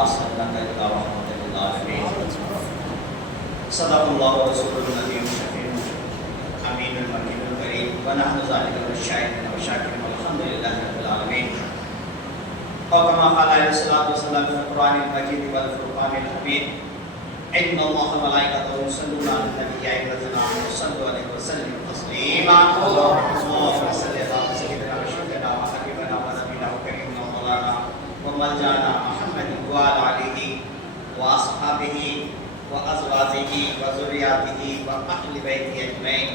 أرسلناك إلا رحمة للعالمين. صدق الله ورسوله النبي الشفيع أمين المكين الكريم ونحن ذلك من الشاهدين والشاكرين والحمد لله رب العالمين. أو كما قال عليه الصلاة والسلام في القرآن المجيد والفرقان الحميد إن الله وملائكته يصلون على النبي يا أيها الذين آمنوا صلوا عليه وسلموا تسليما. اللهم صل على سيدنا وشفيعنا وحبيبنا ونبينا وكريمنا ومولانا وملجأنا محمد وعلى آله وأصحابه وأزواجه وذرياته وأهل بيته أجمعين.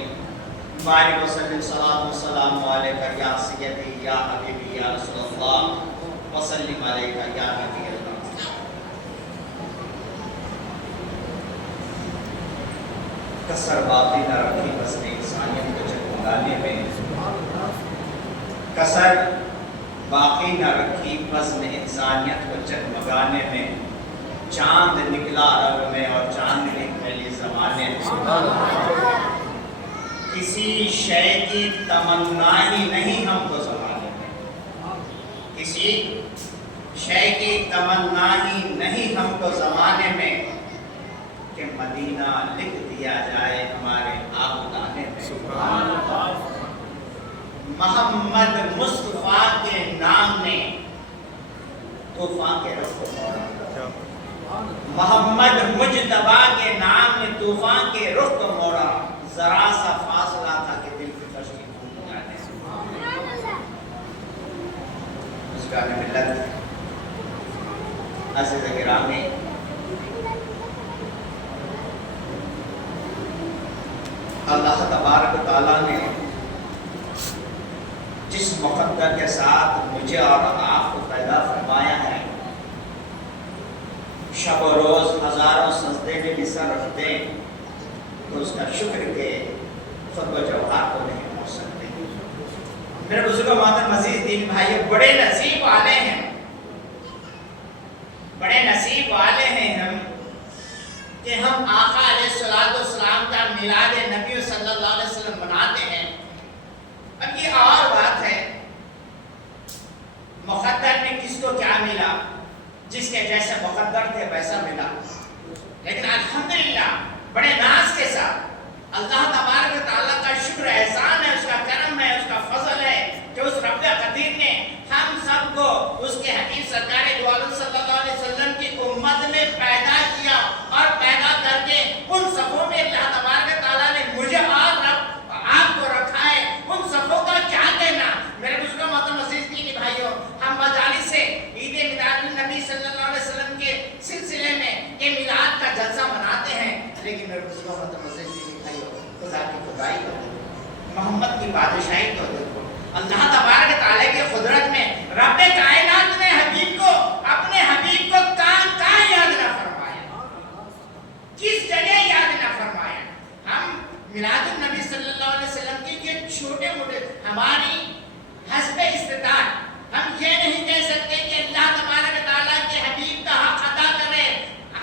بارك وسلم صلاة والسلام عليك يا سيدي يا حبيبي يا رسول الله وسلم عليك يا نبي الله. کسر باقی نہ رکھی بس نے انسانیت کو جگمگانے میں، کسر باقی نہ رکھی بس نے انسانیت کو جگمگانے میں، چاند نکلا رب میں اور چاندنی پھیلی زمانے میں. کسی شے کی تمنا ہی نہیں ہم کو زمانے میں، کسی شے کی تمنا ہی نہیں ہم کو زمانے میں کہ مدینہ لکھ دیا جائے ہمارے آبادانے میں. محمد مصطفیٰ کے نام نے طوفان کے رخ کو موڑا. محمد مجتبیٰ کے نام نے طوفان کے رخ کو موڑا. ذرا سا فاصلہ تھا کہ دل کی کشتی ڈوب جانے. مسکان ملت عزیز گرامی، اللہ تبارک و تعالیٰ نے جس مقدر کے ساتھ مجھے اور آپ کو پیدا فرمایا ہے، شب و روز ہزاروں سجدے میں بھی سر رکھ دیں تو اس کا شکر کے خود و جوہر کو نہیں پہنچ سکتے. میرے بزرگ محترم عزیز دین بھائی، بڑے نصیب والے ہیں، بڑے نصیب والے ہیں ہم کہ ہم آقا علیہ السلام کا میلاد نبی صلی اللہ علیہ وسلم مناتے ہیں. اب یہ اور بات ہے، مقدر میں کس کو کیا ملا، جس کے جیسے مقدر تھے ویسا ملا. لیکن الحمدللہ بڑے ناز کے ساتھ اللہ تبارک و تعالیٰ کا شکر احسان ہے، اس کا کرم ہے، اس کا فضل ہے کہ اس رب قدیر نے ہم سب کو اس کے حبیب سرکار دو عالم صلی اللہ علیہ وسلم کی امت میں پیدا کیا اور پیدا کر کے ان صفوں میں اللہ تبارک و تعالیٰ نے مجھے اور آپ کو رکھا ہے. ان صفوں کا کیا کہنا. میرے بزرگوں محترم عزیز دینی بھائیوں، ہم مجالس سے عید میلاد النبی صلی اللہ علیہ وسلم کے سلسلے میں یہ میلاد کا جلسہ مناتے ہیں. لیکن میرے بزرگوں محترم عزیز دینی بھائیوں، خدا کی خدائی کو دیکھو، محمد کی بادشاہی کو دیکھو. اللہ تبارک تعالیٰ کی قدرت میں رب کائنات نے حبیب کو، اپنے حبیب کو کہاں یاد نہ فرمایا، کس جگہ یاد نہ فرمایا. ہم میلاد النبی صلی اللہ علیہ وسلم کی یہ چھوٹے موٹے ہماری حسب استطاعت، ہم یہ نہیں کہہ سکتے کہ اللہ تبارک تعالیٰ کے حبیب کا حق ادا کرے.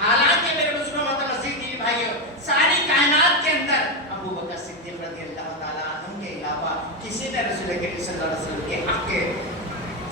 حالانکہ میرے بزرگوں محترم عزیز دینی بھائیوں، ساری کائنات کے اندر ابو بکر صدیق رضی اللہ تعالیٰ عنہ کے علاوہ کسی نے رسول کریم صلی اللہ علیہ وسلم کے حق کے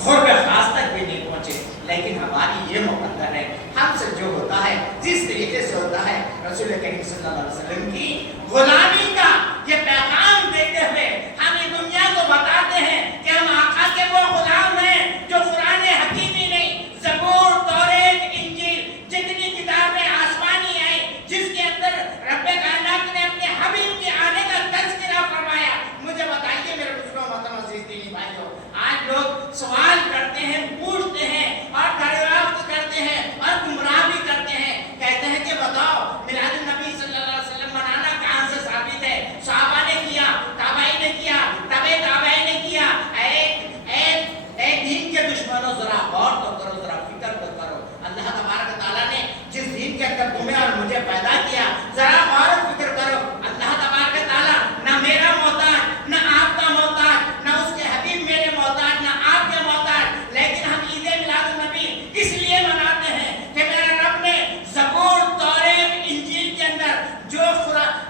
قرب خاص تک بھی نہیں پہنچے. لیکن ہماری یہ مقدر ہے، ہم سے جو ہوتا ہے، جس طریقے سے ہوتا ہے، رسول کریم صلی اللہ علیہ وسلم کی غلامی کا یہ پیغام دیتے ہوئے ہم یہ دنیا کو بتاتے ہیں کہ ہم آقا کے وہ غلام ہیں جو قرآن حکیمی نہیں، زبور، توریت، انجیل، جتنی کتابیں آسمانی آئی جس کے اندر رب کائنات نے اپنے حبیب کے آنے کا تذکرہ فرمایا. مجھے بتائیے میرے بزرگوں محترم عزیز دینی بھائیوں، آج لوگ سوال کرتے ہیں، پوچھتے ہیں اور دریافت کرتے ہیں اور گمراہ بھی کرتے ہیں. کہتے ہیں کہ بتاؤ میلاد النبی صلی اللہ علیہ وسلم منانا کہاں سے ثابت ہے؟ صحابہ نے کیا، تابعین نے کیا، تابع تابعین نے کیا. ایک دین کے دشمنوں، ذرا غور تو کرو، ذرا فکر تو کرو. اللہ تبارک تعالیٰ نے جس دین کے اندر تمہیں اور مجھے پیدا کیا، ذرا غور و فکر کرو. اللہ تبارک تعالیٰ نہ میرا محتاج، نہ آپ کا محتاج، نہ اس کے حبیب میرے محتاج، نہ آپ کے محتاج. لیکن ہم عید میلاد النبی اس لیے مناتے ہیں کہ میرے رب نے زبور، توریت، انجیل کے اندر جو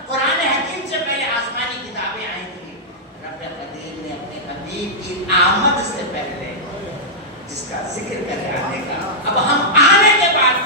قرآن حکیم سے پہلے آسمانی کتابیں آئی تھیں، رب قدیر نے اپنے حبیب کی آمد سے پہلے جس کا ذکر کرے آنے کا، اب ہم آنے کے بعد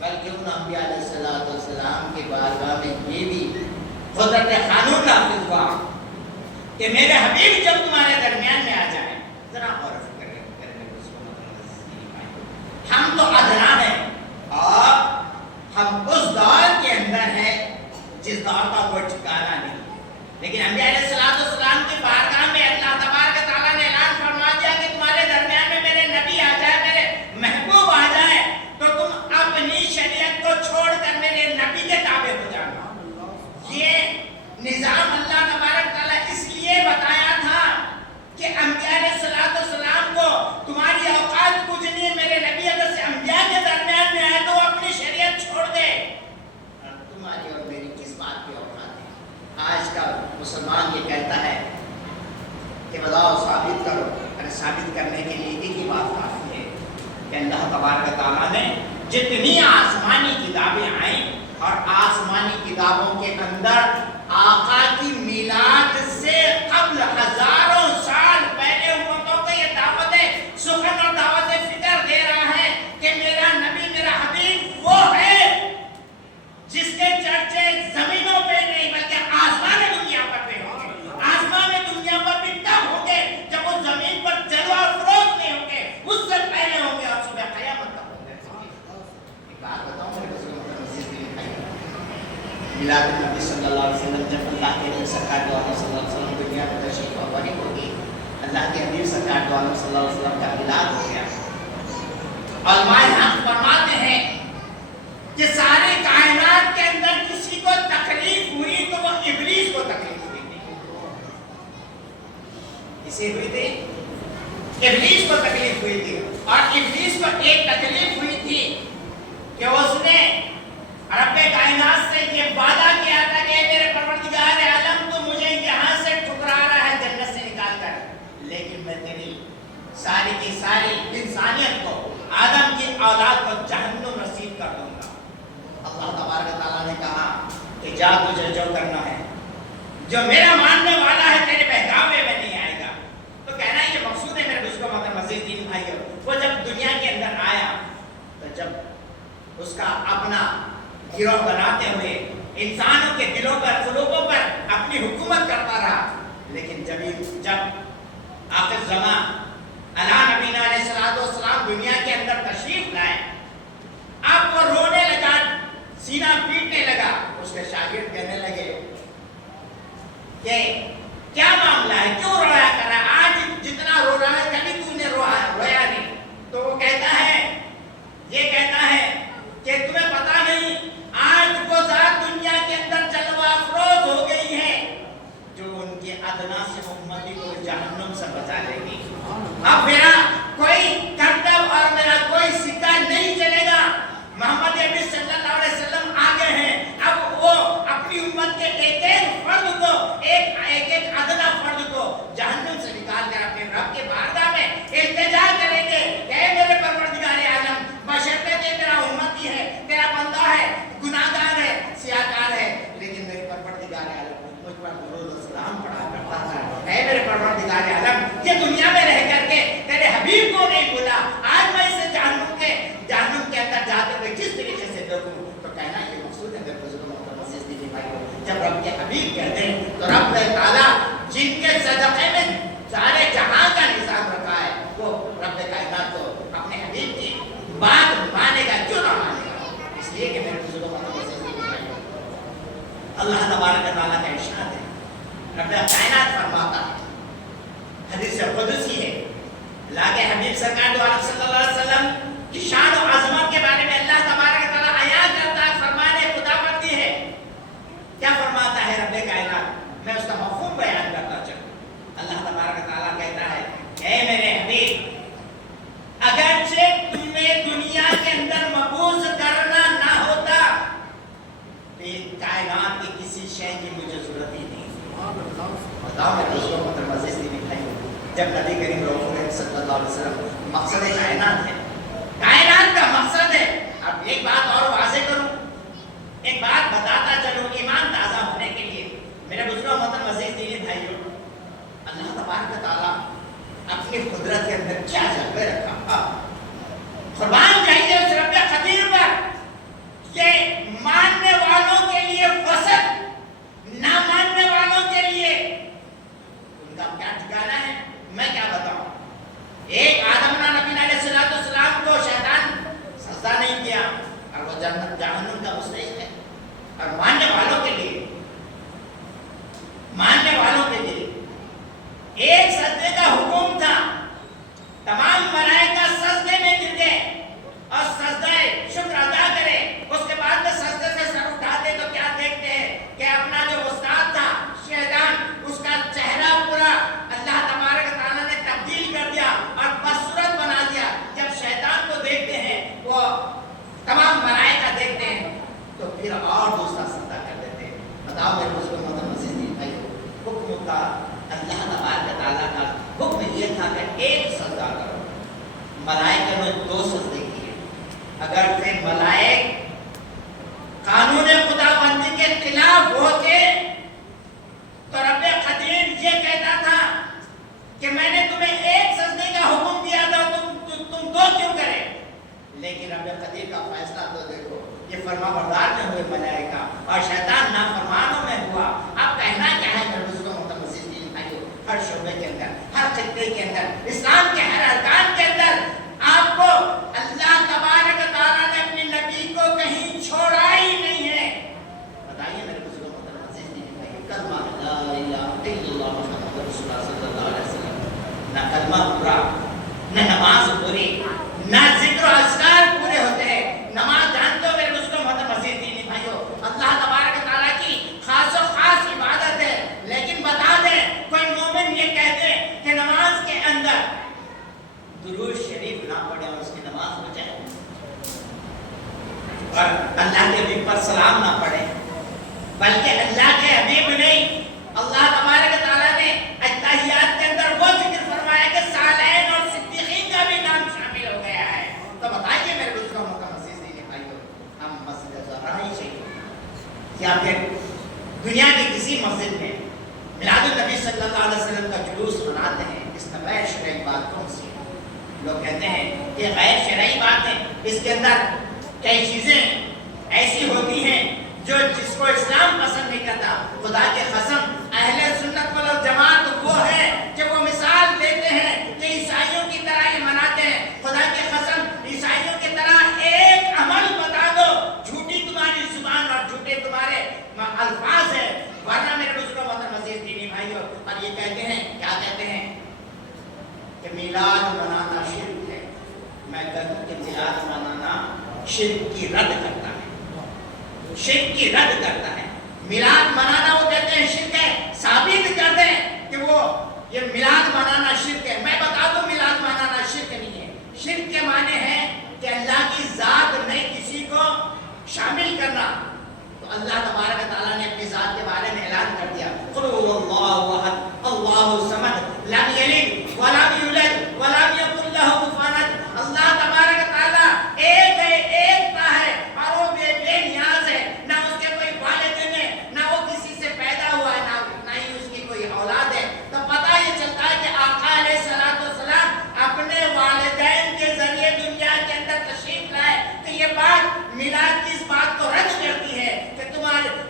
بلکہ ان انبیاء علیہ السلام کے بارگاہ میں یہ بھی قدرت قانون نافذ ہوا کہ میرے حبیب جب تمہارے درمیان میں آ جائیں، ذرا غور و فکر کریں اس کو مطلب ہم تو ادنا ہیں اور ہم اس دور کے اندر ہیں جس دور کا کوئی ٹھکانا نہیں، لیکن انبیاء علیہ السلام کی بارگاہ میں اللہ تبارک و تعالیٰ نے اعلان فرما دیا کہ تمہارے درمیان میں میرے نبی آ جائے، میرے محبوب آ جائے تو تم اپنی شریعت کو چھوڑ کر میرے نبی کے تابع ہو جانا۔ یہ نظام اللہ تبارک و تعالیٰ اس لیے بتایا تھا کہ انبیاء علیہ السلام کو تمہاری اوقات کچھ نہیں، میرے نبی اگر سے انبیاء کے درمیان میں آئے تو وہ اپنی شریعت چھوڑ دے، تمہاری اور میری کس بات کی اوقات ہے؟ آج کا مسلمان یہ کہتا ہے کہ بتاؤ ثابت کرو، ارے ثابت کرنے کے لیے ایک ہی بات کافی ہے کہ اللہ تبارک و تعالیٰ نے جتنی آسمانی کتابیں آئیں اور آسمانی کتابوں کے اندر آقا کی میلاد سے قبل ہزاروں سال پہلے امتوں کو یہ دعوت سخن اور دعوت فکر دے رہا ہے کہ میرا نبی میرا حبیب وہ ہے جس کے چرچے زمینوں پہ نہیں بلکہ آسمان دنیا پر بھی ہوں گے، آسمان دنیا پر بھی تب ہوں گے جب وہ زمین پر جلوہ افروز نہیں ہوں گے، اس سے پہلے ہوں گے اور صبح قیامت تک ہوں گے۔ ایک بات بتاؤں میرے میلاد النبی صلی اللہ علیہ وسلم جب اللہ کے حبیب سرکار دو عالم صلی اللہ علیہ وسلم دنیا میں تشریف آوری ہوگی، اللہ کے حبیب سرکار دو عالم صلی اللہ علیہ وسلم کا میلاد ہو گیا، علماء حق فرماتے ہیں کہ ساری کائنات کے اندر کسی کو تکلیف ہوئی تو وہ ابلیس کو تکلیف ہوئی تھی۔ کسے ہوئی تھی؟ ابلیس کو تکلیف ہوئی تھی، اور ابلیس کو ایک تکلیف ہوئی تھی کہ اس نے رب کائنات سے یہ وعدہ کیا تھا کہ میرے پروردگار عالم تو مجھے یہاں سے ٹھکرا رہا ہے جنت سے نکال کر، لیکن میں تیری ساری کی ساری انسانیت کو، آدم کی اولاد کو جہنم نصیب کر دوں گا۔ اللہ تبارک تعالیٰ نے کہا کہ جا تجھے جو کرنا ہے، جو میرا ماننے والا ہے تیرے بہکاوے میں نہیں آئے گا۔ تو کہنا یہ مقصود ہے میرے دوستوں مگر مزید دین بھائیو، وہ جب دنیا کے اندر آیا تو جب اس کا اپنا گروہ بناتے ہوئے انسانوں کے دلوں پر قلوبوں پر اپنی حکومت کرتا رہا، لیکن جب آخر زمان اللہ نبینا علیہ السلام دنیا کے اندر تشریف لائے، اب وہ رونے لگا، سینہ پیٹنے لگا، اس کے شاگرد کہنے لگے کہ کیا معاملہ ہے، کیوں رویا کر رہا ہے، آج جتنا رو رہا ہے کبھی تو نے رویا نہیں۔ تو وہ کہتا ہے، یہ کہتا ہے کہ تمہیں پتا نہیں آج وہ ذات دنیا کے اندر جلوہ افروز ہو گئی ہے جو ان کے ادنا سے امتی کو جہنم سے بچا لے گی۔ اب میرا کوئی کرتب اور میرا کوئی سکہ نہیں چلے گا، محمد عربی صلی اللہ علیہ وسلم آگے ہیں، اب وہ اپنی امت کے ایک ایک فرد کو، ایک ادنا فرد کو جہنم سے نکال کر اپنے رب کے بارگاہ میں التجا کریں گے کہ اے میرے پروردگار عالم، بشرطے کہ تیرا امتی ہے، تیرا بندہ ہے، گناہگار ہے، سیاہکار ہے، لیکن میرے پروردگار عالم مجھ پر درود و سلام پڑھا کرتا تھا۔ اے میرے پروردگار عالم، یہ دنیا میں رہ کر کے تیرے حبیب کو نہیں بولا، آج میں اسے جہنم کے اندر جاتے ہوئے کس طریقے سے دیکھوں؟ تو کہنا یہ مقصود ہے میرے بزرگوں محترم عزیز دینی بھائیوں، جب رب کے حبیب کہتے ہیں تو رب تعالیٰ جن کے صدقے میں سارے جہاں کا نظام رکھا ہے، وہ رب کائنات کو اپنے حبیب کی بات مانے گا کیوں نہ مانے گا؟ اس لیے کہ میرے بزرگوں محترم عزیز دینی بھائیوں، اللہ تبارک تعالیٰ کا ارشاد ہے، رب کائنات فرماتا ہے، حدیث قدسی ہے، اللہ کے حبیب سرکار دو عالم صلی اللہ علیہ وسلم کی شان و عظمت کے بارے میں اللہ تبارک تعالیٰ آیات کرتا ہے، فرمانے خدا بندی ہے۔ کیا فرماتا ہے رب کائنات؟ میں اس کا مفہوم بیان کرتا چلوں۔ اللہ تبارک تعالیٰ کہتا ہے، اے میرے حبیب، اگرچہ تمہیں دنیا کے اندر مبعوث کرنا نہ ہوتا تو یہ کائنات کی کسی شے کی مجھے ضرورت ہی نہیں۔ بتاؤ میرے دوستوں محترم عزیز دینی بھائیوں، جب نبی کریم صلی اللہ علیہ وسلم مقصد کائنات ہے، کائنات کا مقصد ہے۔ اب ایک بات اور واضح کروں، ایک بات بتاتا چلوں ایمان تازہ ہونے کے لیے، میرے بزرگوں محترم عزیز دینی بھائیوں، اللہ تبارک تعالیٰ اپنی قدرت کے اندر کیا جلوے رکھا، قربان جائیے اس رب قدیر پر جنت جہنم کا مستحق ہے. اور ماننے والوں کے لیے ایک سجدے کا حکم تھا. تمام ملائکہ سجدے میں گر گئے اور سجدہ شکر ادا کرے. اس کے بعد میں سجدے سے سر اٹھاتے تو کیا دیکھتے ہیں کہ اپنا جو استاد تھا شیطان، اس کا چہرہ پورا اللہ تبارک تعالیٰ نے تبدیل کر دیا اور بدصورت بنا دیا. جب شیطان کو دیکھتے ہیں، وہ تمام ملائکہ دیکھتے ہیں، تو پھر اور دوسرا سجدہ کر دیتے ہیں. بتاؤ میرے مسلم محترم عزیز دین بھائیو، حکم کا اللہ تبارک تعالیٰ کا حکم یہ تھا کہ ایک سجدہ کرو. ملائکہ نے 2 سجدے کیے. اگر سے ملائک قانون خدا بندی کے خلاف ہوتے تو رب قدیر یہ کہتا تھا کہ میں نے تمہیں ایک سجدے کا حکم دیا تھا، تم 2 کیوں کرے؟ لیکن رب قدیر کا فیصلہ تو دیکھو، یہ فرما بردار میں ہوئے ملائکہ اور شیطان نافرمانوں میں ہوا. اب کہنا کیا ہے میرے دوستوں محترم عزیز دین بھائیو، ہر شعبے کے اندر، ہر خطے کے اندر، اسلام کے ہر ارکان کے اندر آپ کو اللہ تبارک تعالیٰ نے اپنے نبی کو کہیں چھوڑا ہی نہیں ہے. بتائیے میرے دوستوں محترم عزیز دین بھائیو، کلمہ لا الہ الا اللہ محمد رسول اللہ صلی اللہ علیہ وسلم، نہ کلمہ پورا، نہ نماز پوری، نہ ذکر و اذکار پورے ہوتے ہیں. نماز جانتے ہو میرے دوستوں محترم عزیز دین بھائیو، اللہ تبارک تعالیٰ کی خاص و خاص عبادت ہے. لیکن بتا دیں، کوئی مومن یہ کہتے کہ نماز کے اندر درود شریف نہ پڑھے اور اس کی نماز ہو جائے، اور اللہ کے حبیب پر سلام نہ پڑھے، بلکہ اللہ کے حبیب نہیں، اللہ تبارک تعالیٰ نے اتحیات کے اندر وہ ذکر فرمایا کہ صالحین اور صدیقین کا بھی نام شامل ہو گیا ہے. تو بتائیے میرے دوستوں محترم عزیز دین بھائیو، ہم مسجد زہرا نہیں چاہیے یا پھر دنیا کی کسی مسجد میں میلاد النبی صلی اللہ علیہ وسلم کا جلوس مناتے ہیں؟ اس میں غیر شرعی بات کون سی ہے؟ لوگ کہتے ہیں کہ غیر شرعی بات ہے، اس کے اندر کئی چیزیں ایسی ہوتی ہیں جو جس کو اسلام پسند نہیں کرتا. خدا کے قسم اہل سنت والجماعت وہ ہے کہ وہ مثال دیتے ہیں کہ عیسائیوں کی طرح یہ مناتے ہیں. خدا کے قسم عیسائیوں کی طرح ایک عمل بتا دو، جھوٹی تمہاری زبان اور جھوٹے تمہارے الفاظ ہیں. ورنہ میرے دوستوں محترم عزیز دینی بھائیوں، اور یہ کہتے ہیں، کیا کہتے ہیں کہ میلاد منانا شرک ہے. میں کہتا ہوں کہ میلاد منانا شرک کی رد کرتا ہے، شرک کی رد کرتا ہے. میلاد منانا وہ کہتے ہیں شرک ہے، ثابت کر دیں کہ وہ یہ میلاد منانا شرک ہے. میں بتا دوں میلاد منانا شرک نہیں ہے. شرک کے معنی ہے کہ اللہ کی ذات میں کسی کو شامل کرنا. تو اللہ تبارک تعالیٰ نے اپنی ذات کے بارے میں اعلان کر دیا، قل هو اللہ احد اللہ الصمد لم یلد ولم یولد ولم یکن له کفوا احد. اللہ تبارک تعالیٰ ایک ہے، ایک تا ہے، اور وہ بے نیاز ہے. نہ اس کے کوئی والدین ہے، نہ وہ کسی سے پیدا ہوا ہے، نہ ہی اس کی کوئی اولاد ہے. تو پتہ یہ چلتا ہے کہ آقا علیہ الصلوۃ والسلام اپنے والدین کے ذریعے دنیا کے اندر تشریف لائے. تو یہ بات میلاد کی اس بات کو رد کرتی ہے کہ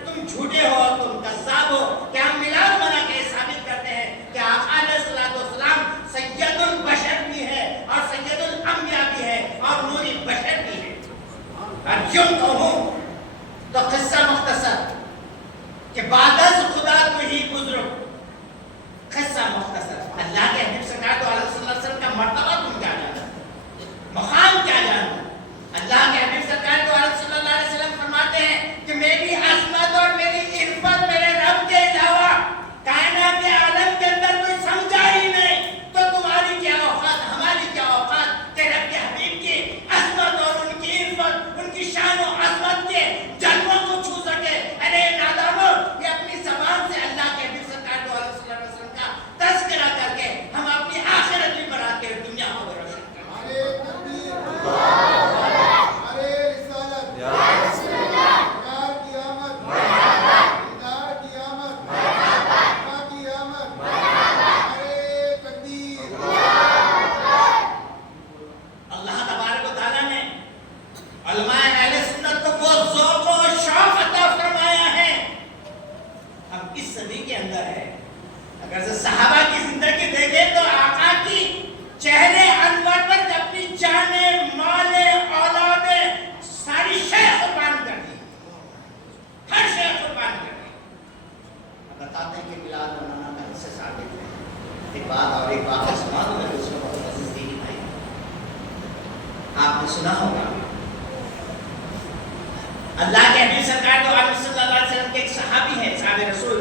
تم جھوٹے ہو، تم کذاب ہو. کہ ہم میلاد منا کے ثابت کرتے ہیں کہ آقا علیہ الصلوۃ والسلام سید البشر بھی ہے اور سید الانبیاء بھی ہے اور نور البشر بھی ہے. اور یوں کہوں تو قصہ مختصر کہ بعد از خدا تو ہی گزرو. قصہ مختصر، اللہ کے حبیب سرکار تو صلی اللہ علیہ وسلم کا مرتبہ تم کیا جانو، مقام کیا جانو. اللہ کے حبیب سرکار تو صلی اللہ علیہ وسلم فرماتے ہیں کہ میری عظمت اور میری عرفت میرے رب کے علاوہ کائنات عالم کے اندر کوئی سمجھا ہی نہیں. تو تمہاری کیا اوقات، ہماری کیا اوقات کہ رب کے حبیب کی عظمت اور ان کی عرفت، ان کی شان و عظمت کے جلووں کو چھو سکے. ارے نادانو، یہ اپنی اللہ کے حبیب سرکار تو عالم صلی اللہ علیہ وسلم کے ایک صحابی ہیں، صحابی رسول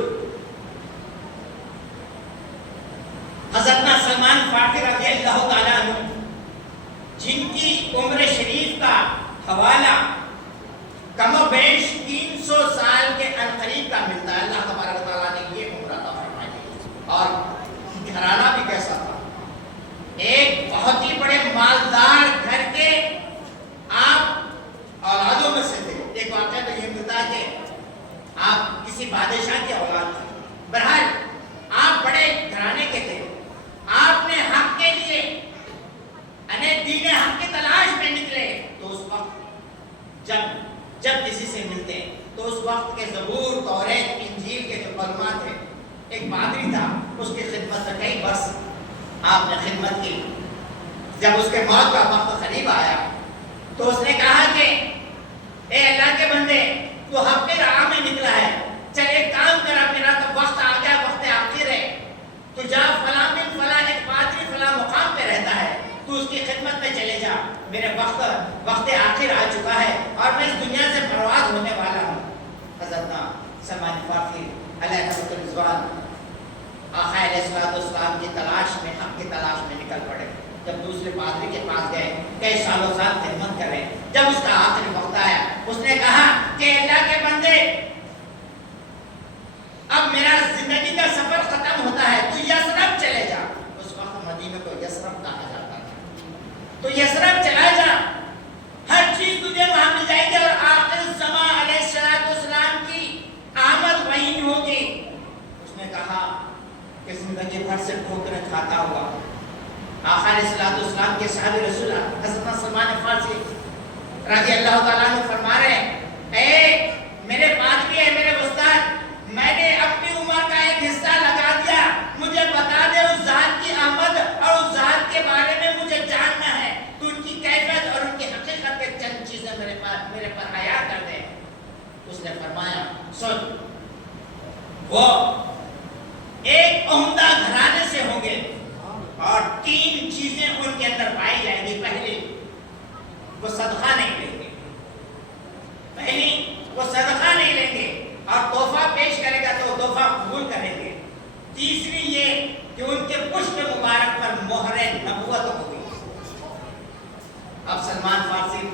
حضرت سلمان فارسی رضی اللہ تعالیٰ عنہ، جن کی عمر شریف کا حوالہ کم و بیش 300 سال کے انقریب کا ملتا ہے۔ اللہ تبارک و تعالیٰ نے یہ عمر عطا فرمائی، اور گھرانہ بھی کیسا تھا، ایک بہت ہی بڑے مالدار گھر کے آپ اولادوں میں سے تھے۔ ایک واقعہ تو یہ ملتا ہے کہ آپ کسی بادشاہ کی اولاد تھے، بہرحال آپ بڑے گھرانے کے تھے، آپ نے حق کے لیے یعنی دین حق کی تلاش میں نکلے، تو اس وقت جب کسی سے ملتے تو اس وقت کے زبور، توریت، انجیل کے جو کلمات تھے، ایک پادری تھا، اس کی خدمت میں کئی برس آپ نے خدمت کی۔ جب اس کے موت کا وقت قریب آیا تو اس نے کہا کہ اے اللہ کے بندے، تو حق کے راہ میں نکلا ہے، چل ایک کام کرا، میرا تو وقت آ گیا، وقت آخر ہے، تو جا فلاں بن فلاں ایک پادری فلاں مقام پہ رہتا ہے، تو اس کی خدمت میں چلے جا، میرے وقت آخر آ چکا ہے اور میں اس دنیا سے پرواز ہونے والا ہوں۔ حضرت سلمان فارسی علیہ رضوان آقا علیہ السلام کی تلاش میں، حق کی تلاش میں نکل پڑے۔ جب دوسرے پادری کے پاس گئے، کئی سالوں سال خدمت کرے، جب اس کا آخری وقت آیا، اس نے کہا کہ اللہ کے بندے، اب میرا زندگی کا سفر ختم ہوتا ہے، تو یثرب چلے جا۔ اس وقت مدینہ کو یثرب کہا جاتا ہے، تو یثرب چلا جا، ہر چیز تجھے وہاں مل جائے گی، اور آخر الزمان علیہ السلام کی آمد وہیں ہوگی۔ اس نے کہا کہ زندگی بھر سے ٹھوکریں کھاتا ہوا آقا علیہ السلام کے صحابی رسول حضرت سلمان فارسی رضی اللہ تعالیٰ عنہ فرما رہے ہیں، اے میرے پادری ہے، میرے استاد، میں نے اپنی عمر کا ایک حصہ لگا دیا، مجھے بتا دے اس ذات کی آمد اور اس ذات کے بارے میں مجھے جاننا ہے، تو ان کی کیفیت اور ان کی حقیقت کے چند چیزیں میرے پر عیاں کر دے۔ اس نے فرمایا، سن، وہ ایک عمدہ گھرانے سے ہوں گے اور 3 چیزیں ان کے اندر پائی جائیں گی۔ پہلی، وہ صدقہ نہیں لیں گے، اور تحفہ پیش کرے گا تو تحفہ قبول کریں گے۔ تیسری یہ کہ ان کے پشت مبارک پر مہر نبوت ہوگی۔ اب سلمان فارسی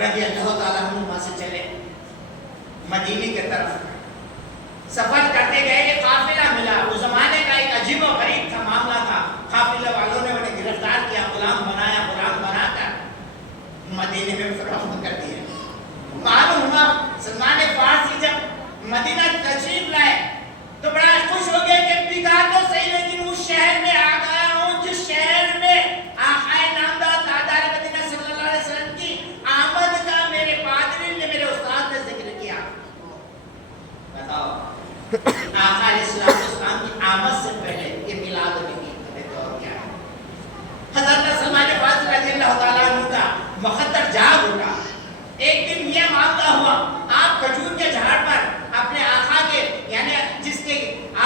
رضی اللہ تعالیٰ عنہ وہاں سے چلے مدینے کی طرف، سفر کرتے گئے، ایک قافلہ ملا۔ اس زمانے کا ایک عجیب و غریب تھا معاملہ تھا، قافلے والوں نے انہیں گرفتار کیا، غلام بنا کر مدینے میں فروخت کر دیا۔ معلوم ہوا سلمان فارسی جب مدینہ تشریف لائے تو بڑا خوش ہو گئے کہ بگا تو صحیح، لیکن اس شہر میں آ گیا ہوں جس شہر میں آقا نامدار تاجدار مدینہ صلی اللہ علیہ وسلم کی آمد کا میرے پادری نے، میرے استاد نے ذکر کیا۔ بتاؤ، آقا علیہ السلام کی آمد سے پہلے یہ میلاد نبی کا دور کیا ہے؟ حضرت سلمان فارسی رضی اللہ تعالیٰ عنہ کا مقدر جاگ اٹھا۔ ایک دن یہ معاملہ ہوا، آپ کھجور کے جھاڑ پر اپنے آقا کے یعنی جس کے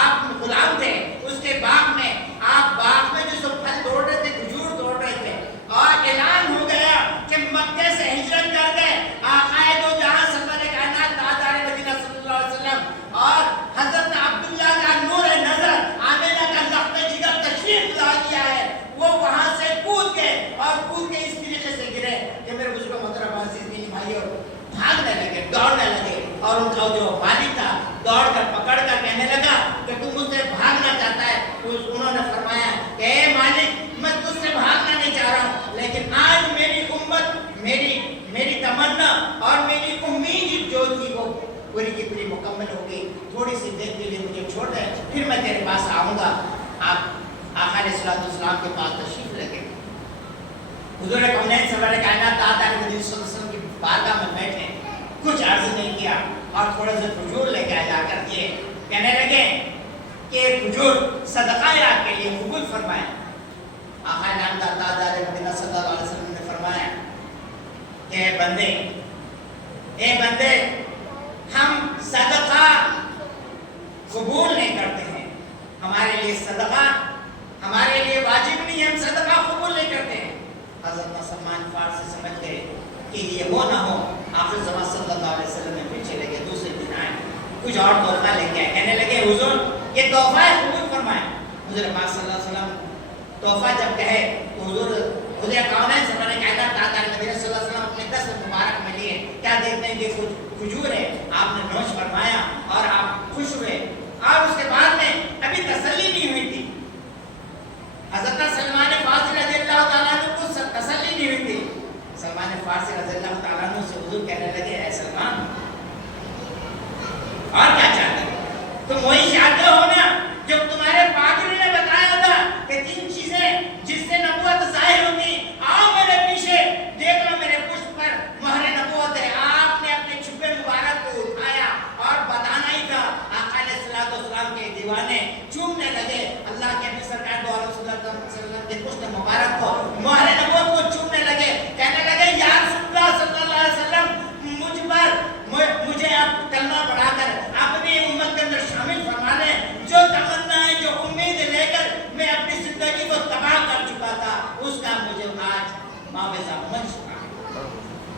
آپ غلام تھے اس کے باغ میں، آپ باغ میں جو سب پھل توڑ رہے تھے، کھجور توڑ رہے تھے، اور اعلان ہو گیا کہ مکے سے ہجرت کر گئے آقا دو جہاں سرور کائنات تاجدار مدینہ صلی اللہ علیہ وسلم، اور حضرت عبداللہ کا نور نظر، آمینہ کا لخت جگر تشریف لا دیا ہے، وہ وہاں سے کود گئے اور کود کے اس طریقے سے گرے کہ میرے بزرگ محترم عزیز دینی بھائیوں بھاگنے لگے، دوڑنے لگے، اور ان کا جو مالک تھا دوڑ کر پکڑ کر کہنے لگا کہ تم مجھ سے بھاگنا چاہتا ہے۔ انہوں نے فرمایا کہ اے مالک، میں تجھ سے بھاگنا نہیں چاہ رہا ہوں، لیکن آج میری امت، میری تمنا اور میری امید جو تھی وہ پوری کی پوری مکمل ہوگی، تھوڑی سی دیر کے لیے مجھے چھوڑ دے، پھر میں تیرے پاس آؤں گا۔ آپ آقا علیہ السلام کے پاس تشریف لے گئے، حضور کونین سرور کائنات تاجدار مدینہ صلی اللہ علیہ وسلم کی بارگاہ میں بیٹھے، کچھ عرض نہیں کیا، اور تھوڑے سے کھجور لے کے جا کر کے کہنے لگے کہ کھجور صدقہ آپ کے لیے قبول فرمائے۔ آقا نامدار تاجدار مدینہ صلی اللہ علیہ وسلم نے فرمایا کہ اے بندے، ہم صدقہ قبول نہیں کرتے ہیں، ہمارے لیے صدقہ ہمارے لیے واجب نہیں ہے، ہم صدقہ قبول نہیں کرتے ہیں۔ حضرت سلمان فارسی سمجھ گئے کہ یہ وہ نہ ہو آخر زمان صلی اللہ علیہ وسلم میں پھر چلے گئے. دوسرے دن آئے, کچھ اور تحفہ لے کے آئے, کہنے لگے حضور یہ تحفہ ہے, قبول فرمائیں. حضور پاک صلی اللہ علیہ وسلم تحفہ جب کہے تو حضور کون ہے زمانے کائنات تاجدار مدینہ صلی اللہ علیہ وسلم اپنے دست مبارک میں لیے, کیا دیکھتے ہیں کہ کچھ کھجور ہے, آپ نے نوش فرمایا اور آپ خوش ہوئے. اور اس کے بعد میں ابھی تسلی نہیں ہوئی تھی, حضرت سلمان فارسی رضی اللہ تعالیٰ عنہ کو تسلی نہیں ہوئی تھی. سلمان فارسی رضی اللہ تعالیٰ عنہ سے حضور کہنے لگے اے سلمان اور کیا چاہتے ہیں, تم وہی چاہتے ہو نا جو تمہارے پادری نے بتایا تھا کہ 3 چیزیں جس سے نبوت ظاہر ہوتی, آؤ میرے پیچھے دیکھ لو میرے پشت پر مہر نبوت ہے. آپ نے اپنے چھپے مبارک کو اٹھایا اور بتانا ہی تھا. آقا علیہ الصلوۃ والسلام کے دیوانے چومنے لگے اللہ کے نبی سرکار دو علیہ وسلم کے پشت مبارک کو, مہر نبوت کو چومنے لگے, کہنے لگے یا رسول اللہ صلی اللہ علیہ وسلم مجھے اب کلمہ پڑھا کر اپنی امت کے اندر شامل فرما لیں. جو تمنا ہے, جو امید لے کر میں اپنی زندگی کو تباہ کر چکا تھا, اس کا مجھے آج معاوضہ مل چکا ہے.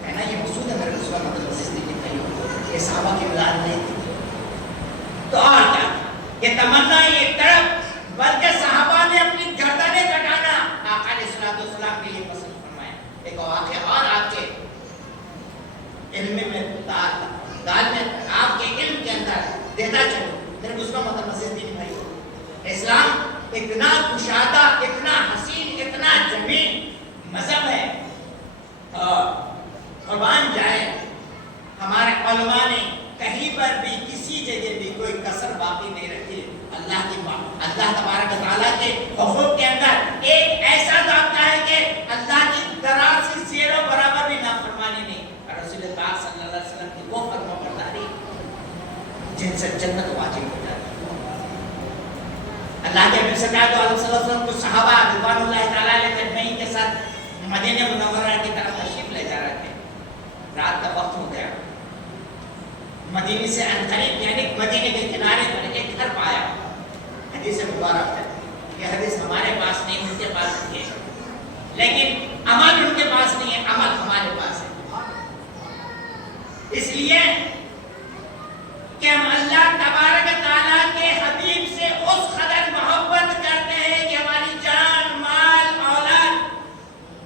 کہنا یہ مقصود ہے میرے رسول مطلب عزیز کی نہیں, یہ صحابہ کی اولاد نہیں تھی تو اور کیا تھا, یہ تمنا یہ تڑپ, بلکہ صحابہ نے اپنی گردنیں کٹانا آقا علیہ الصلوۃ والسلام کے لیے پسند فرمایا. ایک واقعہ اور آپ کے علم میں دال میں آپ کے علم کے اندر دیتا چلو میرے مسلم مطلب عزیز دین بھائی, اسلام اتنا کشادہ, اتنا حسین, اتنا جمیل مذہب ہے. قربان جائے ہمارے علماء نے کہیں پر بھی کسی جگہ بھی کوئی کسر باقی نہیں رکھی. اللہ تبارک و تعالیٰ کے حقوق کے اندر ایک ایسا ضابطہ ہے کہ اللہ کی ذرا سی زیرو برابر بھی نافرمانی نہیں. رسول پاک صلی اللہ علیہ وسلم کی وہ فرما برداری جن سے جنت واجب ہو جاتی ہے. اللہ کے نبی صلی اللہ علیہ وسلم کو صحابہ رضوان اللہ تعالیٰ علیہ اجمعین کے ساتھ مدینہ منورہ کی طرف تشریف لے جا رہے تھے. رات کا وقت ہو گیا, مدینے سے عنقریب یعنی مدینے کے کنارے پر ایک گھر پایا. حدیث مبارک ہے, یہ حدیث ہمارے پاس نہیں, ان کے پاس ہے, لیکن عمل ان کے پاس نہیں ہے, عمل ہمارے پاس ہے. اس لیے کہ ہم اللہ تبارک تعالیٰ کے حبیب سے اس قدر محبت کرتے ہیں کہ ہماری جان, مال, اولاد,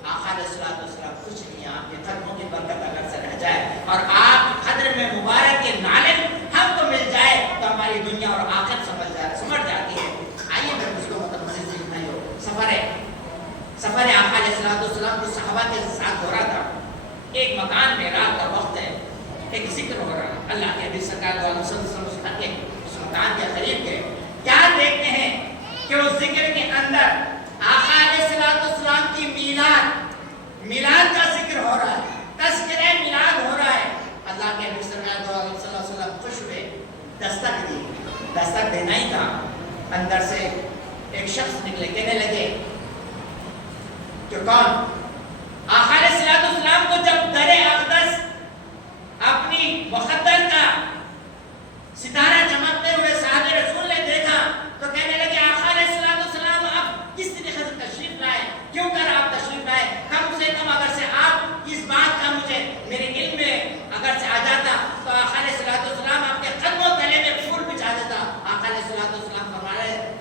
آقا علیہ الصلوۃ والسلام کچھ نہیں, آپ کے قدموں کی برکت اگر سے رہ جائے اور آپ قدر میں مبارک کے نالے ہم کو مل جائے تو ہماری دنیا اور آخرت سمجھ جاتی ہے. آئیے میں اس کو مطلب مزید نہیں ہو, سفر آقا علیہ الصلوۃ والسلام کی صحابہ کے ساتھ ہو رہا تھا. ایک مکان میں رات کا وقت ہے, ایک ذکر ہو رہا ہے. اللہ کے حبیب سرکار دو علیہ وسلم کے سلطان کے قریب گئے, کیا دیکھتے ہیں کہ اس ذکر کے اندر آقا علیہ الصلوۃ والسلام کی میلاد کا ذکر ہو رہا ہے, تذکرہ میلاد ہو رہا ہے. اللہ کے حبیب سرکار دو علیہ وسلم خوش ہوئے, دستک دی. دستک دینا ہی تھا, اندر سے ایک شخص نکلے, کہنے لگے کہ کون؟ آقا علیہ الصلوۃ والسلام کو جب در اقدس اپنی مقدر کا ستارہ چمکتے ہوئے صحابہ رسول نے دیکھا تو کہنے لگے آقا علیہ الصلوۃ والسلام آپ کس طریقے سے تشریف لائے, کیوں کر آپ تشریف لائے؟ کم سے کم اگر سے آپ اس بات کا مجھے میرے علم میں اگر سے آ جاتا تو آقا علیہ الصلوۃ والسلام آپ کے قدموں تلے میں پھول بچھا دیتا. آقا علیہ الصلوۃ والسلام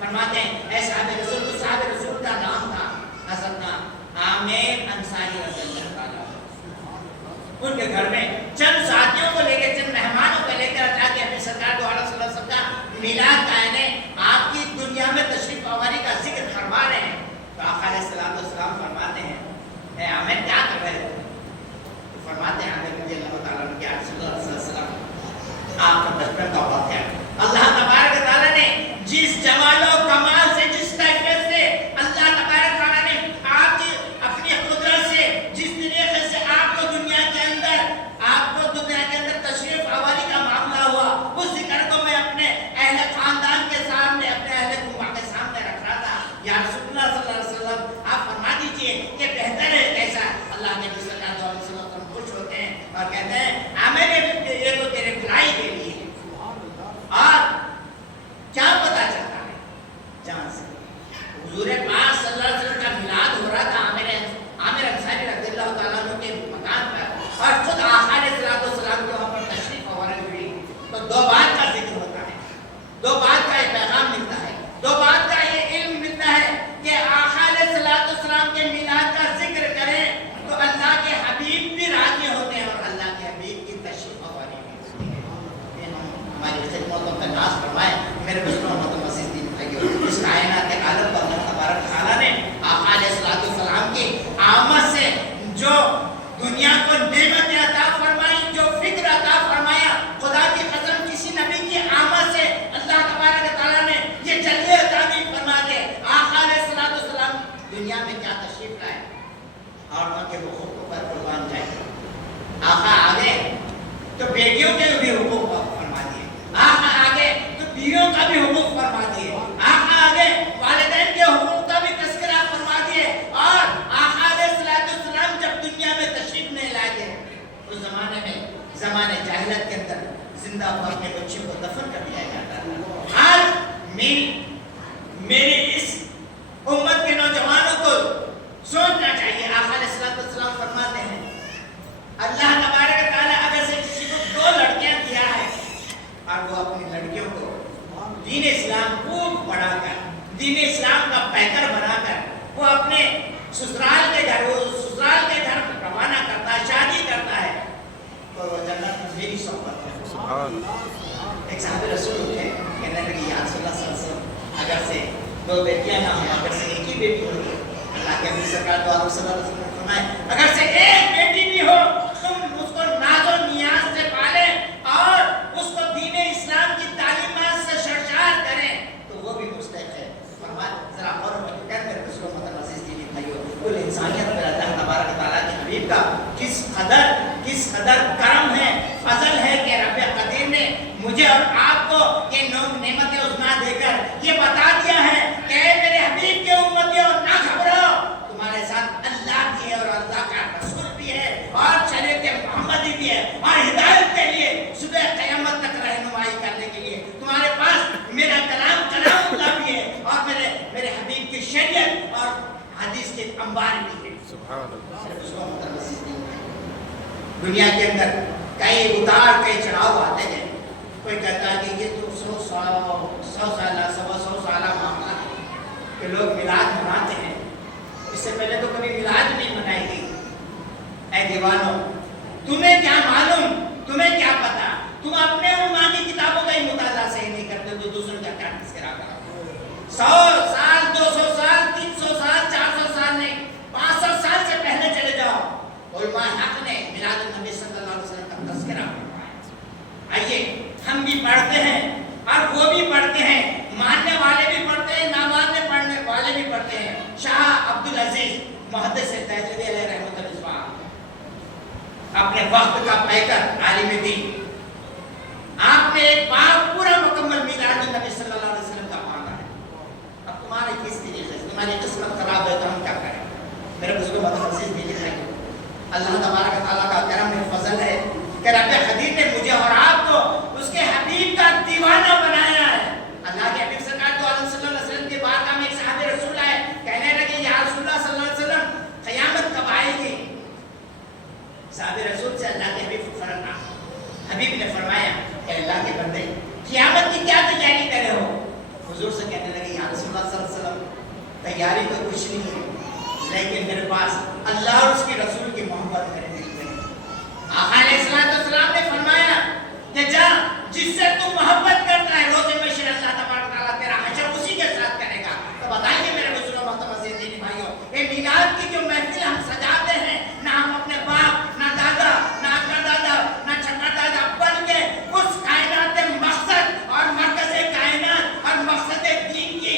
فرماتے ہیں اے صحابہ رسول, تو صحابہ رسول کا نام تھا حضرت عامر انصاری رضی اللہ تعالیٰ. ان کے گھر میں چند ساتھیوں کو لے کے, چند مہمانوں کو لے کر اللہ کے حبیب سرکار دو علیہ وسلم کا میلاد کہنے آپ کی دنیا میں تشریف آوری کا ذکر فرما رہے ہیں. تو آقا علیہ الصلوۃ والسلام فرماتے ہیں اے عامر کیا کر رہے ہو؟ تو فرماتے ہیں عامر رضی اللہ تعالیٰ عنہ کہ رسول اللہ صلی اللہ علیہ وسلم آپ کا بچپن کا وقت ہے. اللہ تبارک تعالیٰ نے جس جمال و کمال سے, جس کیفیت سے اللہ تبارک تعالیٰ نے آپ کی اپنی قدرت سے جس طریقے سے آپ کو دنیا کے اندر تشریف آوری کا معاملہ ہوا, اس ذکر کو میں اپنے اہل خاندان کے سامنے, اپنے اہل کنبہ کے سامنے رکھ رہا تھا. یا رسول اللہ صلی اللہ علیہ وسلم آپ فرما دیجئے کہ بہتر ہے کیسا. اللہ کے نبی صلی اللہ علیہ وسلم خوش ہوتے ہیں اور کہتے ہیں عامر یہ تو تیرے بھلائی کے لیے. خدمتوں پہ ناز فرمائے. میرے بزرگوں محترم عزیز دین بھائیو، اس کائنات کے عالم پر اللہ تبارک تعالیٰ نے آقا علیہ السلام کی آمد سے جو دنیا کو نعمت عطا فرمائی، جو فکر عطا فرمایا، خدا کی قسم کسی نبی کی آمد سے اللہ تبارک تعالیٰ نے یہ جلوے عطا نہیں فرماتے. آقا علیہ السلام دنیا میں کیا تشریف لائے اور ان کے حقوق پر قربان جائے. آقا آگے تو بیٹیوں کے بھی حقوق فرما دیے، آقا آگے تو بیویوں کا بھی حقوق فرما دیے، آقا آگے والدین کے حقوق کا بھی تذکرہ فرما دیے. اور آقا علیہ السلام جب دنیا میں تشریف نہیں لائے تھے اس زمانے میں، زمانے جاہلیت کے اندر زندہ اپنے بچوں کو دفن کر دیا جاتا تھا. آج میری اس امت کے نوجوانوں کو سوچنا چاہیے. آقا علیہ السلام فرماتے ہیں اللہ تبارک تعالیٰ اگر سے کسی کو 2 لڑکیاں دیا ہے اور وہ اپنی لڑکیوں کو دین اسلام خوب پڑھا کر، دین اسلام کا پیکر بنا کر وہ اپنے سسرال کے گھر روانہ کرتا ہے، شادی کرتا ہے، تو وہ جنت میں میری صحبت ہے. ایک صحابی رسول تھے، کہنے لگے یا رسول اللہ صلی اللہ علیہ وسلم اگر سے 2 بیٹیاں نہ ہوں، اگر سے ایک ہی بیٹی ہوئی، اللہ کے حبیب سرکار تو صلی اللہ علیہ وسلم نے فرمایا اگر سے ایک بیٹی بھی ہو تم اس کو ناز و نیاز سے پالے اور اس کو دین اسلام کی تعلیمات سے سرشار کریں تو وہ بھی مستحق ہے. فرمایا ذرا غور و فکر کر میرے دوستوں محترم عزیز دینی بھائیو، کل انسانیت پر اللہ تبارک تعالیٰ کے حبیب کا کس قدر کرم ہے، فضل ہے کہ رب قدیر نے مجھے اور آپ کو یہ نعمت عظمیٰ دے کر یہ بتا دیا ہے کہ اے میرے حبیب کے امتیوں نہ گھبراؤ، تمہارے ساتھ اللہ بھی ہے اور اللہ کا رسول بھی ہے اور شریعت محمدی بھی ہے اور ہدایت کے لیے صبح قیامت تک رہنمائی کرنے کے لیے تمہارے پاس میرا کلام اللہ بھی ہے اور میرے حبیب کی شریعت اور حدیث کے انبار بھی ہے. سبحان اللہ. دنیا کے اندر کئی اتار کئی چڑھاؤ آتے ہیں. کوئی کہتا ہے کہ یہ تو 100 سالہ معاملہ ہے کہ لوگ میلاد مناتے ہیں. اس سے پہلے تو کبھی میلاد نہیں منائی گئی. اے دیوانوں، تمہیں کیا معلوم، تمہیں کیا پتا، تم اپنے علماء کی کتابوں کا ہی مطالعہ صحیح نہیں کرتے تو دوسروں کا کیا تذکرہ کرو. 100 سال 200 سال 300 سال 400 سال نہیں، 500 سال سے پہلے چلے جاؤ، علماء حق نے میلاد النبی صلی اللہ علیہ وسلم کا تذکرہ کروایا. آئیے ہم بھی پڑھتے ہیں اور وہ بھی پڑھتے ہیں، ماننے والے بھی پڑھتے ہیں، نہ ماننے پڑھنے والے بھی پڑھتے ہیں. شاہ عبدالعزیز محدث تہذیبی علیہ رحمۃ اللہ اپنے وقت کا پیکر عالم دین، آپ نے ایک بار پورا مکمل میلاد النبی صلی اللہ علیہ وسلم کا پڑھا ہے. اب تمہاری کس طریقے سے تمہاری قسمت خراب ہے تو ہم کیا کریں. میرے بزرگ محترم عزیز بھی لکھا ہے اللہ تبارک تعالیٰ کا کرم ہے، فضل ہے کہ رب قدیر نے مجھے اور آپ کو اس کے حبیب کا دیوانہ بنایا ہے. اللہ کے حبیب سرکار تو عالم صلی اللہ علیہ وسلم کے بعد ہم ایک صحابی رسول آئے، کہنے لگے یا رسول اللہ صلی اللہ علیہ وسلم قیامت کب آئے گی. صحابی رسول سے اللہ کے حبیب فرمایا، حبیب نے فرمایا کہ اللہ کے بندے قیامت کی کیا تیاری کر رہے ہو. حضور سے کہنے لگے یا رسول اللہ صلی اللہ علیہ وسلم تیاری تو کچھ نہیں ہے لیکن میرے پاس اللہ اور اس کے رسول کی محبت ہے. آقا علیہ السلام نے فرمایا کہ جا جس سے تو محبت کرتا ہے روز محشر اللہ تبارک تعالیٰ تیرا حشر اسی کے ساتھ کرے گا. تو بتائیے میرے بزرگوں محترم عزیز دینی بھائیوں، یہ میلاد کی جو محفل ہم سجاتے ہیں، نہ ہم اپنے باپ نہ دادا نہ اکا دادا نہ چھکا دادا بلکہ اس کائنات مقصد اور مرکز کائنات اور مقصد دین کی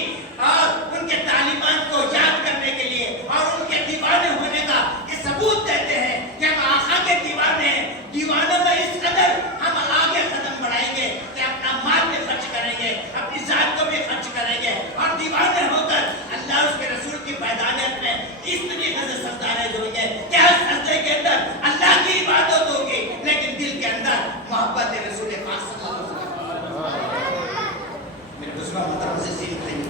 اور ان کے تعلیمات کو یاد کرنے کے لیے اور ان کے دیوانے ہونے کا یہ ثبوت دیتے ہیں کہ ہم آقا کے دیوانے ہیں. دیوانوں میں اس قدر ہم آگے قدم بڑھائیں گے کہ اپنا مال بھی خرچ کریں گے، اپنی ذات کو بھی خرچ کریں گے اور دیوانے ہو کر اللہ اور اس کے رسول کی پیدانیت میں اس طریقے سے سجدہ جوڑیں گے کہ ہر سجدے کے اندر اللہ کی عبادت ہوگی لیکن دل کے اندر محبت رسول پاک صلی اللہ علیہ وسلم. میرے بزرگوں محترم عزیز بھائی،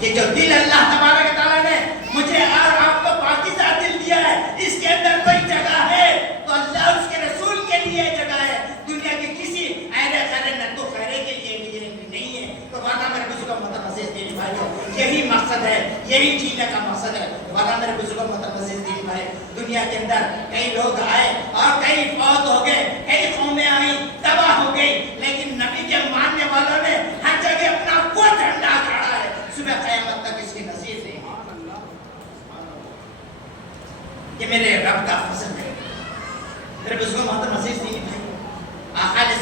یہ جو دل اللہ تبارک تعالیٰ نے مجھے اور آپ کو پاکیزہ دل دیا ہے، اس کے اندر کوئی جگہ ہے تو اللہ اور اس کے رسول کے لیے جگہ ہے. دنیا کے کسی ایرے خیرے نتو خیرے کے لیے نہیں ہے. تو وعدہ میرے بزرگوں محترم عزیز دین بھائیوں، یہی مقصد ہے، یہی جینے کا مقصد ہے. وعدہ میرے بزرگوں محترم عزیز دین بھائی، دنیا کے اندر کئی لوگ آئے اور کئی فوت ہو گئے، کئی قومیں آئیں تباہ ہو گئی، لیکن نبی کے ماننے والوں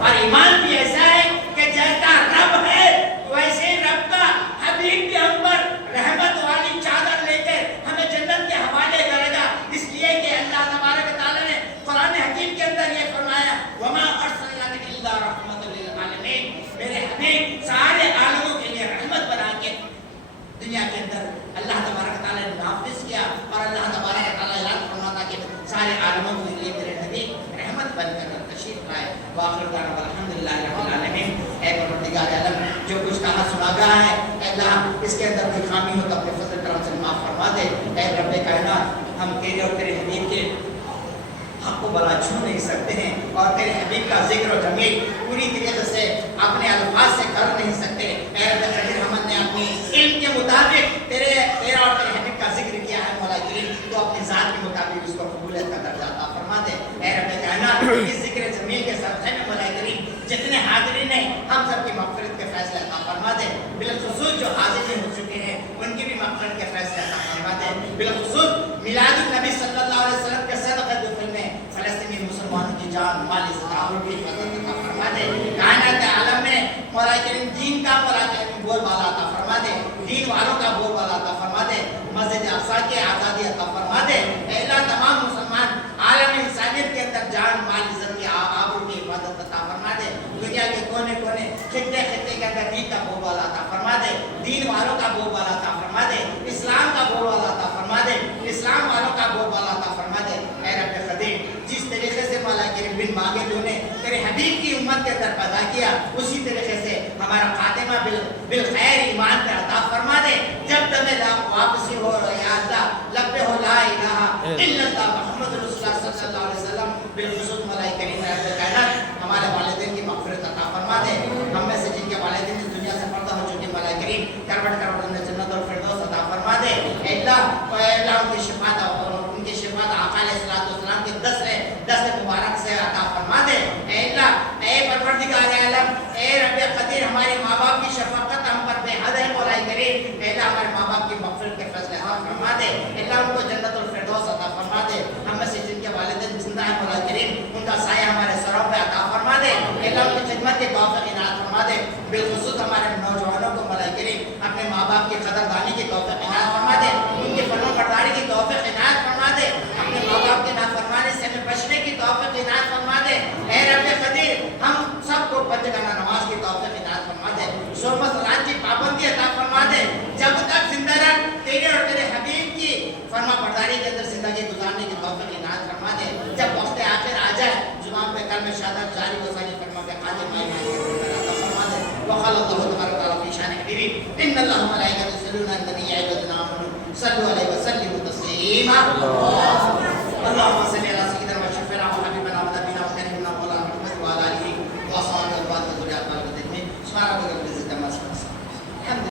اور ایمان بھی ایسا ہے کہ جیسا رب ہے ویسے رب کا حبیب بھی ہم پر رحمت والی چادر لے کر ہمیں جنت کے حوالے کرے گا، اس لیے کہ اللہ تبارک و تعالیٰ نے قرآن حکیم کے اندر یہ فرمایا وما ارسلناک الا رحمۃ للعالمین، میرے حبیب سارے عالموں کے لیے رحمت بنا کے دنیا کے اندر اللہ تبارک و تعالیٰ نے نافذ کیا، اور اللہ تبارک و تعالیٰ اعلان فرماتا کہ سارے عالموں کے لیے میرے حبیب رحمت بن کر تشریف لائے۔ وآخر دعوانا الحمدللہ رب العالمین۔ اے پروردگار عالم، جو کچھ کہا سنا گیا ہے اے اللہ اس کے اندر کوئی خامی ہو تو اپنے فضل کرم سے معاف فرما دے۔ اے رب کائنات، ہم تیرے اور تیرے حبیب کے حق کو بلا چھو نہیں سکتے ہیں، اور تیرے حبیب کا ذکر و جمیل پوری طریقے سے اپنے الفاظ سے کر نہیں سکتے۔ اے رب قدیر، ہم نے اپنی علم کے مطابق تیرا اور تیرے حبیب کا ذکر کیا ہے مولا کریم، تو اپنی ذات کے مطابق اس کو قبولیت کا درجہ عطا فرما دے۔ اے رب کائنات، اس ذکر جمیل کے سلسلے میں مولا کریم جتنے حاضرین ہیں ہم سب کی مغفرت کے فیصلے عطا فرما دے، بالخصوص جو حاضر ہو چکے ہیں ان کی بھی مغفرت کے فیصلے عطا فرما دے، بالخصوص میلاد النبی صلی اللہ علیہ وسلم کے صدقہ دفن میں فلسطینی مسلمانوں کی جان مال عزت آبرو کی حفاظت عطا فرما دے۔ کائنات عالم میں مولا کریم دین کا مولا کریم بول بالا عطا فرما دے، دین والوں کا بول بالا عطا فرما دے، مسجد اقصی کی آزادی عطا فرما دے۔ اے اللہ، تمام مسلمان عالم انسانیت کے اندر جان مال عزت کی آبرو کی حفاظت عطا فرما دے، دنیا کے کونے کونے خطے خطے کے اندر دین کا بول بالا عطا فرما دے، دین والوں کا بول بالا عطا فرما دے، اسلام کا بول بالا عطا فرما دے، اسلام والوں کا بول بالا عطا فرما دے۔ اے رب قدیر، جس طریقے سے مولا کریم بن مانگے تو نے تیرے حبیب کی امت کے اندر پیدا کیا، اسی طریقے سے ہمارا خاتمہ بالخیر ایمان پر عطا فرما دے۔ جب تمہیں واپسی ہو یا اللہ لب پہ ہو لا الہ الا اللہ محمد رسول اللہ صلی اللہ علیہ وسلم، بالخصوص مولا کریم رب کائنات ہمارے والدین کی مغفرت عطا فرما دے۔ ہم میں سے جن کے والدین اس دنیا سے پردہ ہو چکے مولا کریم کروٹ کروٹ انہیں جنت اور فردوس عطا فرما دے۔ اے اللہ ان کی شفاعت آقا علیہ السلام کے دست مبارک سے عطا فرما دے۔ اے اللہ، اے پروردگار عالم، اے رب قدیر، ہمارے ماں باپ کی شفقت ہم پر بے حد ہے مولا کریم۔ اے اللہ، ہمارے ماں باپ کی مغفرت کے فیصلے عطا فرما دے۔ اے اللہ، ان کو جنت الفردوس عطا فرما دے۔ ہم میں سے جن کے والدین زندہ ہیں مولا کریم ان کا سایہ ہمارے سروں پہ عطا فرما دے۔ اے اللہ، ان کی خدمت کے توفیق عنایت فرما دے، بالخصوص ہمارے نوجوانوں کو مولا کریم اپنے ماں باپ کی قدردانی کی توفیق عنایت فرما دے، ان کی فرما برداری کی توفیق عنایت فرما دے، اپنے ماں باپ کے نافرمانی سے ہمیں بچنے کی توفیق عنایت فرما دے۔ اے رب قدیر، ہم سب کو پنج گانا نماز کی توفیق عنایت فرما دے، صوم صلات کی پابندی عطا فرما دے، جب تک زندہ رہ تیرے اور تیرے حبیب کی فرما برداری کے اندر زندگی گزارنے کی توفیق عنایت فرما دے۔ جب وقت آخر آ جائے زبان پہ کلمہ شہادت جاری و ساری فرما پہ خاتمہ عطا فرما دے۔ وقال اللہ تبارک و تعالی فی شان حبیبی ان اللہ ملائکۃ یصلون علی النبی یا ایھا الذین آمنوا صلوا علیہ وسلموا تسلیما۔ اللهم صل